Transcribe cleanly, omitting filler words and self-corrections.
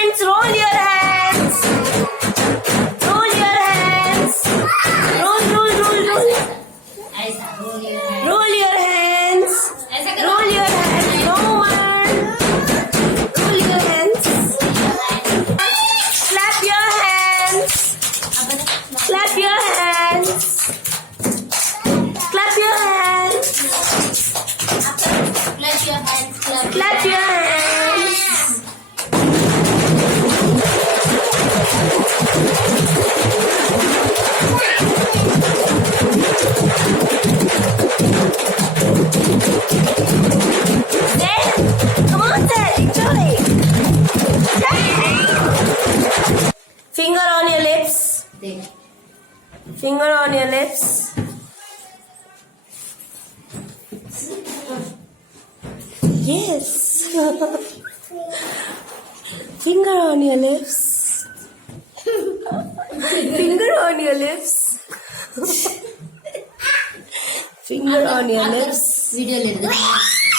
hands, roll your hands. Roll your hands. Roll. Roll your hands. Roll your hands. No one. Roll your hands. Clap your hands. Clap your hands. Clap your hands. Clap your hands. Come on, Dad, enjoy. Finger on your lips. Finger on your lips. Yes. Finger on your lips. Finger on your lips. Finger on your lips. Video